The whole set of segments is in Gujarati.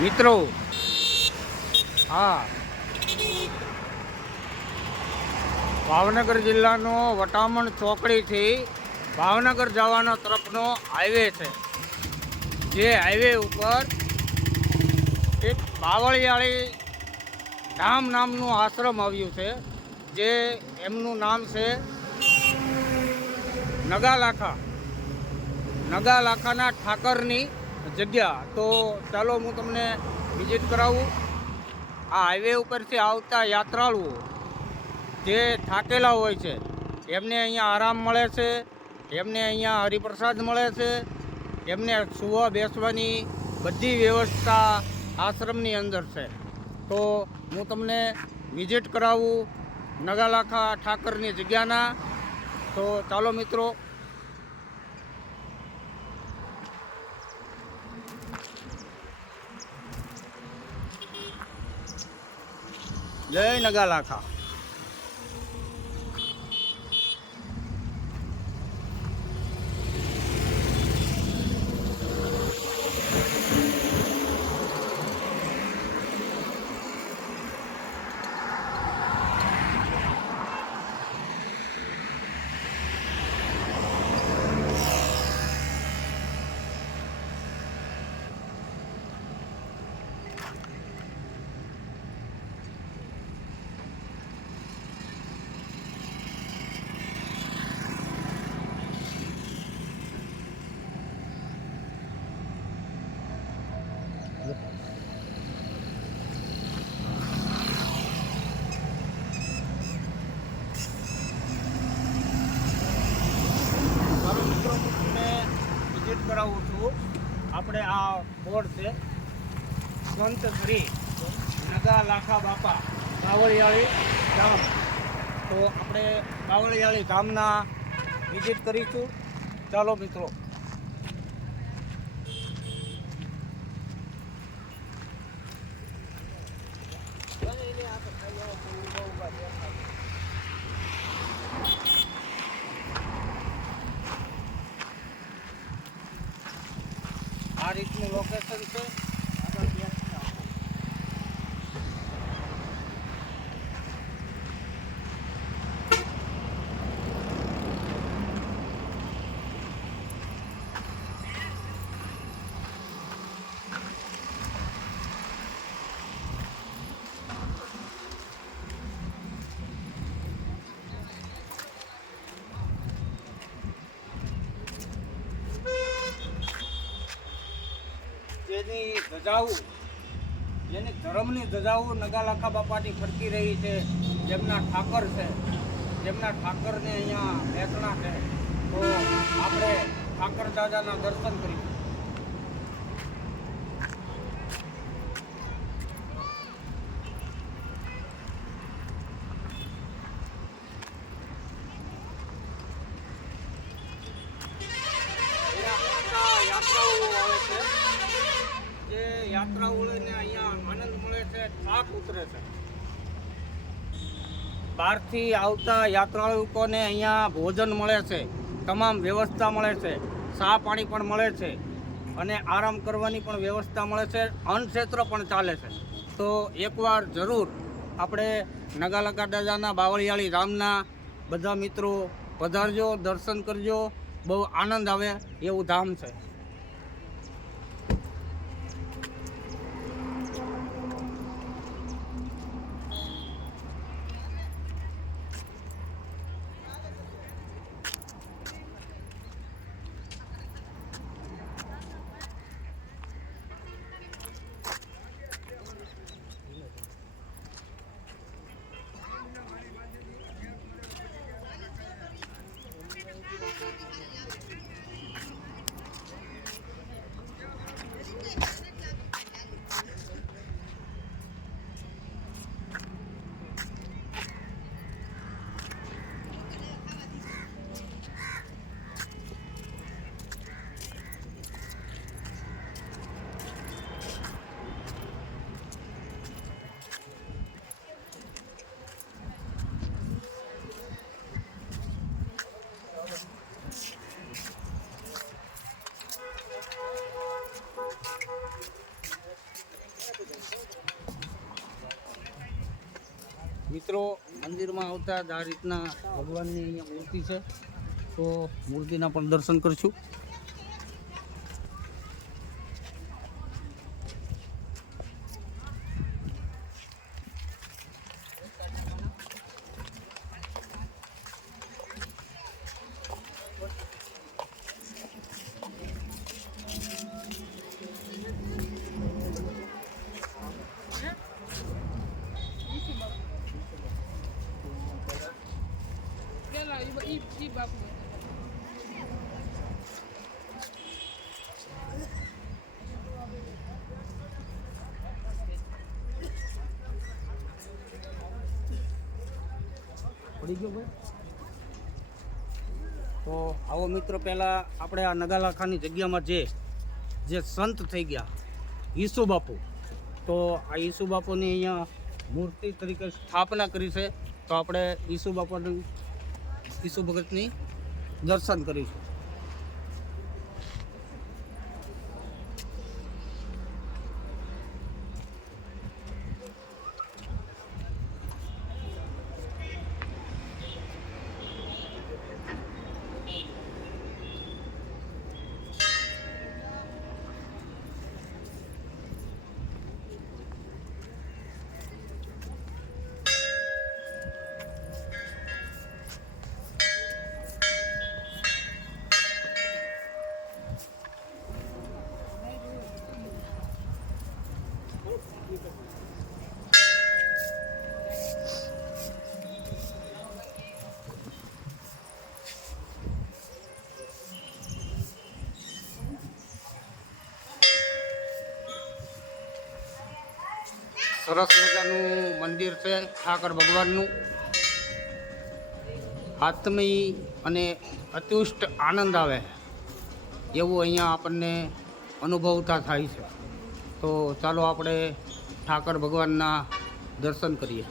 મિત્રો, હા. ભાવનગર જિલ્લાનો વટામણ ચોકડીથી ભાવનગર જવાનો તરફનો હાઈવે છે. જે હાઈવે ઉપર એક બાવળિયાળી ધામ નામનું આશ્રમ આવ્યું છે, જે એમનું નામ છે નગાલાખા. નગાલાખાના ઠાકરની જગ્યા તો ચાલો હું તમને વિઝિટ કરાવું. આ હાઈવે ઉપરથી આવતા યાત્રાળુઓ જે થાકેલા હોય છે, એમને અહીંયા આરામ મળે છે, એમને અહીંયા હરિપ્રસાદ મળે છે, એમને સુવા બેસવાની બધી વ્યવસ્થા આશ્રમની અંદર છે. તો હું તમને વિઝિટ કરાવું નગાલાખા ઠાકરની જગ્યાના. તો ચાલો મિત્રો જય નગાલાખા ચાલો મિત્રો હું તમને વિઝિટ કરાવું છું આપણે આ બોર્ડ છે સંત શ્રી નગા લાખા બાપા, બાવળિયાળી ગામ. તો આપણે બાવળિયાળી ગામના વિઝિટ કરીશું. ચાલો મિત્રો આ રીતનું લોકેશન છે આગળ ત્યાંથી આવો. જેની ધજાઓ, જેની ધર્મની ધજાઓ નગાલાખા બાપાની ફરકી રહી છે, જેમના ઠાકર છે, જેમના ઠાકરને અહીંયા બેસણા છે, તો આપણે ઠાકર દાદાના દર્શન કરીએ અહીંયા મોટા યાત્રાળુઓ આવે છે જે યાત્રાળુઓને અહીંયા આનંદ મળે છે ઉતરે છે. બહારથી આવતા યાત્રાળુકોને અહીંયા ભોજન મળે છે, તમામ વ્યવસ્થા મળે છે, ચા પાણી પણ મળે છે અને આરામ કરવાની પણ વ્યવસ્થા મળે છે અન્નક્ષેત્ર પણ ચાલે છે. તો એકવાર જરૂર આપણે નગાલકા દાદાના બાવળિયાળી રામના બધા મિત્રો પધારજો, દર્શન કરજો, બહુ આનંદ આવે એવું ધામ છે. મિત્રો, મંદિરમાં આવતા જ આ રીતના ભગવાનની અહીંયા મૂર્તિ છે. તો મૂર્તિના પણ દર્શન કરશું. ઈ ઈ ઈ બાપુ પડી ગયો ભાઈ? તો આવો મિત્રો, પહેલાં આપણે આ નગાલાખાની જગ્યામાં જે જે સંત થઈ ગયા, ઈસુ બાપુ. તો આ ઈસુ બાપુની અહીંયા મૂર્તિ તરીકે સ્થાપના કરી છે. તો આપણે ઈસુ બાપાની ઈસુ ભગતની દર્શન કરીશું. સરસ મજાનું મંદિર છે ઠાકર ભગવાનનું. આત્મી અને અતુષ્ટ આનંદ આવે. એવું અહીંયા આપણને અનુભવતા થાય છે. તો ચાલો આપણે ઠાકર ભગવાનના દર્શન કરીએ.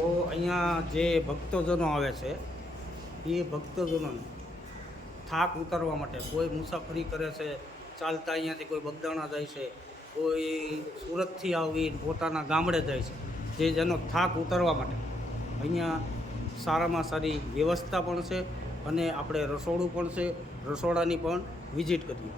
તો અહીંયા જે ભક્તજનો આવે છે, એ ભક્તજનોને થાક ઉતારવા માટે કોઈ મુસાફરી કરે છે, ચાલતા અહીંયાથી કોઈ બગદાણા જાય છે, કોઈ સુરતથી આવી પોતાના ગામડે જાય છે જે જેનો થાક ઉતારવા માટે અહીંયા સારામાં સારી વ્યવસ્થા પણ છે અને આપણે રસોડું પણ છે, રસોડાની પણ વિઝિટ કરીએ.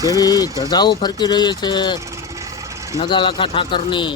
કેવી ધજાઓ ફરકી રહી છે નગાલાખા ઠાકરની.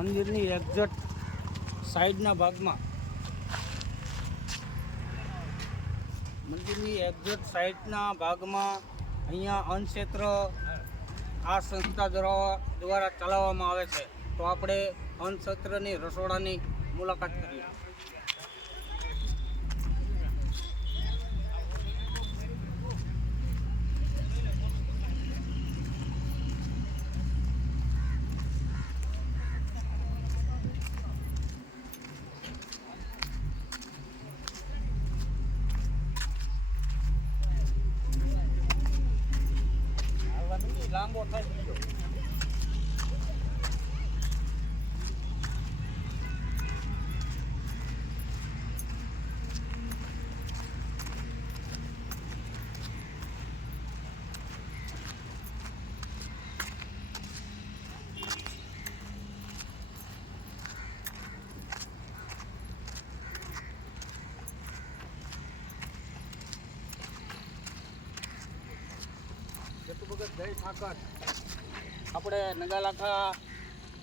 મંદિરની એક્ઝેક્ટ સાઈડના ભાગમાં. મંદિરની એક્ઝેક્ટ સાઈડના ભાગમાં અહીંયા અન્નક્ષેત્ર આ સંસ્થા દ્વારા ચલાવવામાં આવે છે. તો આપણે અન્નક્ષેત્રની રસોડાની મુલાકાત કરીએ લાંબો થાય બીજો જતુભગત જય ઠાકર આપણે નગાલાખા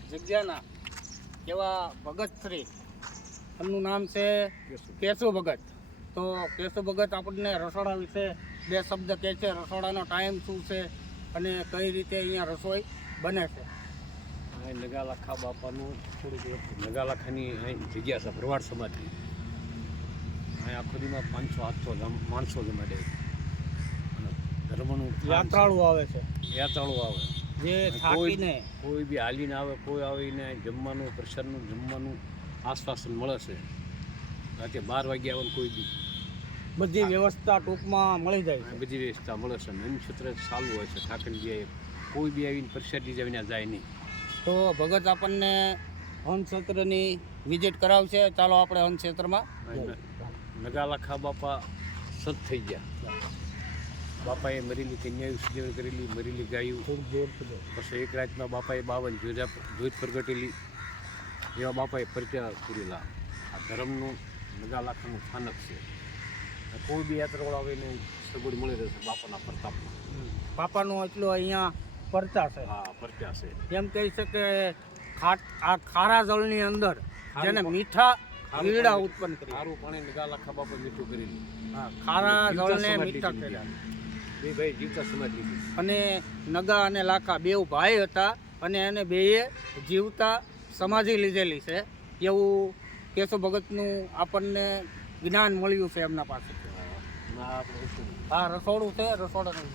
જગ્યાના એવા ભગત શ્રી. એમનું નામ છે કેશવ ભગત. તો કેશવ ભગત આપણને રસોડા વિશે બે શબ્દ કહે છે રસોડાનો ટાઈમ શું છે અને કઈ રીતે અહીંયા રસોઈ બને છે. નગાલાખા બાપાનું થોડુંક નગાલાખાની અહીં જગ્યા છે ભરવાડ સમાજની અહીં આખો દીમાં પાંચસો આઠસો માણસો જમાડે સ્થાન યાત્રાળુ આવે છે. યાત્રાળુ આવે. જે થાકીને. કોઈ બી હાલીને આવે કોઈ આવીને જમવાનું પ્રસાદનું જમવાનું આશ્વાસન મળે છે. રાતે બાર વાગે આવે ને કોઈ બી બધી વ્યવસ્થા ટૂંકમાં મળી જાય બધી વ્યવસ્થા મળે છે મેન ક્ષેત્ર ચાલુ હોય છે. ઠાકરજી કોઈ બી આવીને પ્રસાદી જઈને જાય નહીં. તો ભગત આપણને વનક્ષેત્રની વિઝિટ કરાવશે. ચાલો આપણે વનક્ષેત્રમાં અહીં નગાલાખા બાપા સત થઈ ગયા. બાપાએ મરેલી કન્યાએ સજીવન કરેલી મરેલી ગાયું. પછી એક રાતમાં બાપાએ બાવન જોજા જોત પ્રગટેલી. એવા બાપાએ પરચા પૂરેલા આ ધર્મનું નગાલાખાનું સ્થાનક છે. કોઈ બી યાત્રાવાળા આવે એને સગવડ મળી રહેશે બાપાના પ્રતાપમાં. બાપાનો એટલો અહીંયા પરચા છે. હા પરચા છે. એમ કહી શકે ખાટ આ ખારા જળની અંદર જેને મીઠા ખારું ઉત્પન્ન કરી સારું પાણી નગાલાખા બાપા મીઠું કરી હા, ખારા જળને મીઠા કર્યા. બે ભાઈ જીવતા સમાજ અને નગા અને લાખા બેઉ ભાઈ હતા અને એને બેએ જીવતા સમાધિ લીધેલી છે. એવું કેશવ ભગતનું આપણને જ્ઞાન મળ્યું છે એમના પાસે? આ રસોડું છે રસોડાનું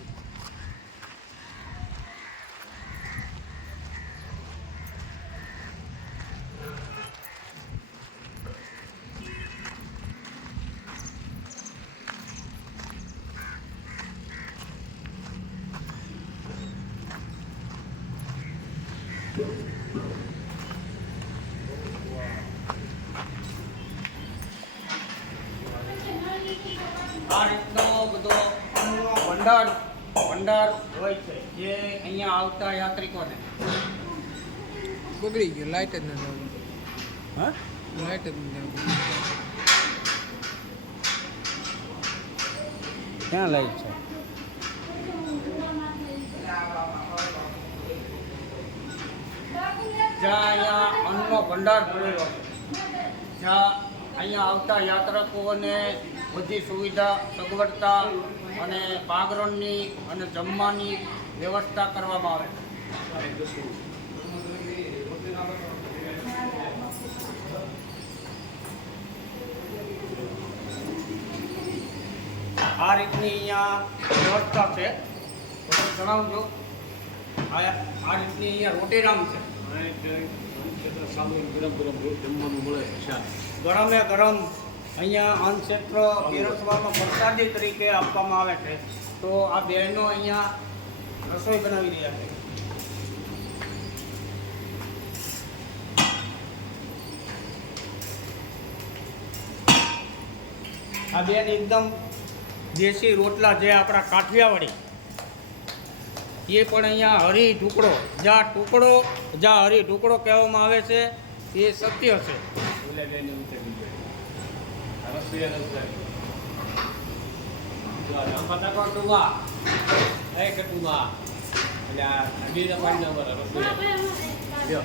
આ રીતનો બધો ભંડાર ભંડાર હોય છે જે અહીંયા આવતા યાત્રિકોને. બગડી ગયો લાઈટ જ નથી હા? લાઈટ જ નથી ક્યાં લાઈટ છે? જ્યાં અહીંયા અન્નનો ભંડાર ભરેલો છે. જ્યાં અહીંયા આવતા યાત્રિકોને બધી સુવિધા સગવડતા અને પાગરણની અને જમવાની વ્યવસ્થા કરવામાં આવે આ રીતની અહીંયા વ્યવસ્થા છે. જણાવજો. આ આ રીતની અહીંયા રોટેરામ છે. ગરમ ગરમ ગરમે ગરમ અહીંયા અન્નક્ષેત્ર પીરસવામાં પ્રસાદી તરીકે આપવામાં આવે છે. તો આ બહેનો અહીંયા રસોઈ બનાવી રહ્યા છે. આ બેન એકદમ દેશી રોટલા જે આપણા કાઠિયાવાડી, એ પણ અહીંયા હરી ઢુકડો જ્યાં ટુકડો જ્યાં હરી ઢુકડો કહેવામાં આવે છે. એ સત્ય છે ઓલા બેને ઉતારી જાય આ રસોઈયાને ઉતારી જો આ રામ ફટાકડા ટૂંકા એ કે ટૂંકા એટલે આ બીજા પાણીના અમારા. રસોઈયા લ્યો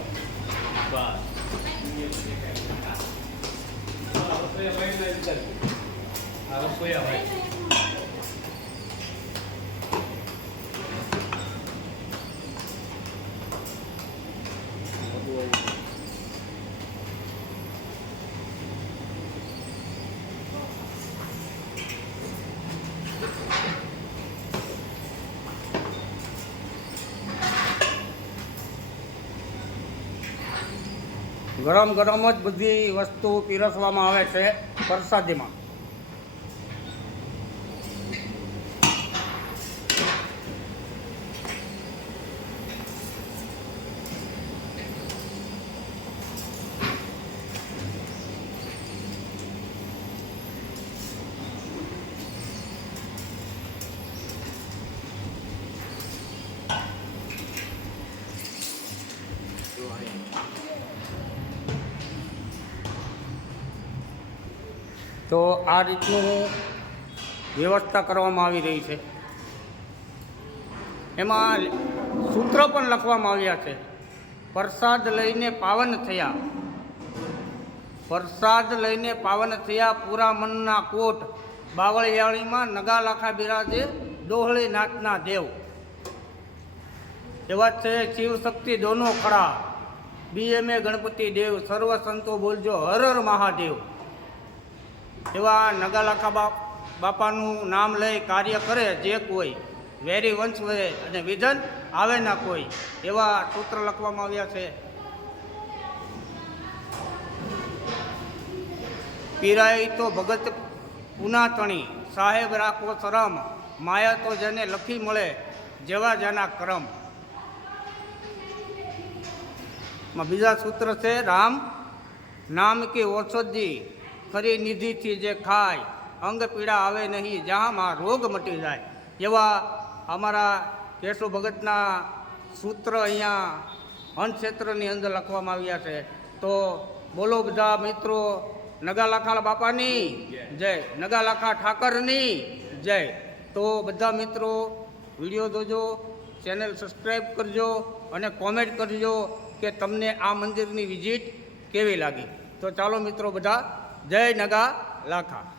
ગરમ ગરમ જ બધી વસ્તુ પીરસવામાં આવે છે પ્રસાદીમાં. તો આ રીતનું વ્યવસ્થા કરવામાં આવી રહી છે. એમાં સૂત્ર પણ લખવામાં આવ્યા છે. પ્રસાદ લઈને પાવન થયા. પ્રસાદ લઈને પાવન થયા પૂરા મનના કોટ બાવળિયાળીમાં નગા લાખા બિરાજે દોહળી નાથના દેવ. એવા છે, શિવ શક્તિ દોનો ખડા. એ ગણપતિ દેવ, સર્વ સંતો બોલજો, હર હર મહાદેવ. એવા નગાલાખા બાપ બાપાનું નામ લઈ કાર્ય કરે જે કોઈ. વેરી વંશ વહે અને વિધન આવે ના કોઈ. એવા સૂત્ર લખવામાં આવ્યા છે. પીરાય તો ભગત પુનાતણી. સાહેબ રાખો શરમ માયા તો જેને લખી મળે જેવા જેના કરમ. બીજા સૂત્ર છે, રામ નામ કે ઔષધિ. ખરી નિધિથી જે ખાય, અંગ પીડા આવે નહીં જહામાં રોગ મટી જાય. એવા અમારા કેશવ ભગતના સૂત્ર અહીંયા વનક્ષેત્રની અંદર લખવામાં આવ્યા છે. તો બોલો બધા મિત્રો નગા લાખા બાપાની, જય. નગા લાખા ઠાકરની, જય. તો બધા મિત્રો, વીડિયો જોજો, ચેનલ સબસ્ક્રાઈબ કરજો અને કોમેન્ટ કરજો કે તમને આ મંદિરની વિઝિટ કેવી લાગી. તો ચાલો મિત્રો બધા જય નગા લાખા.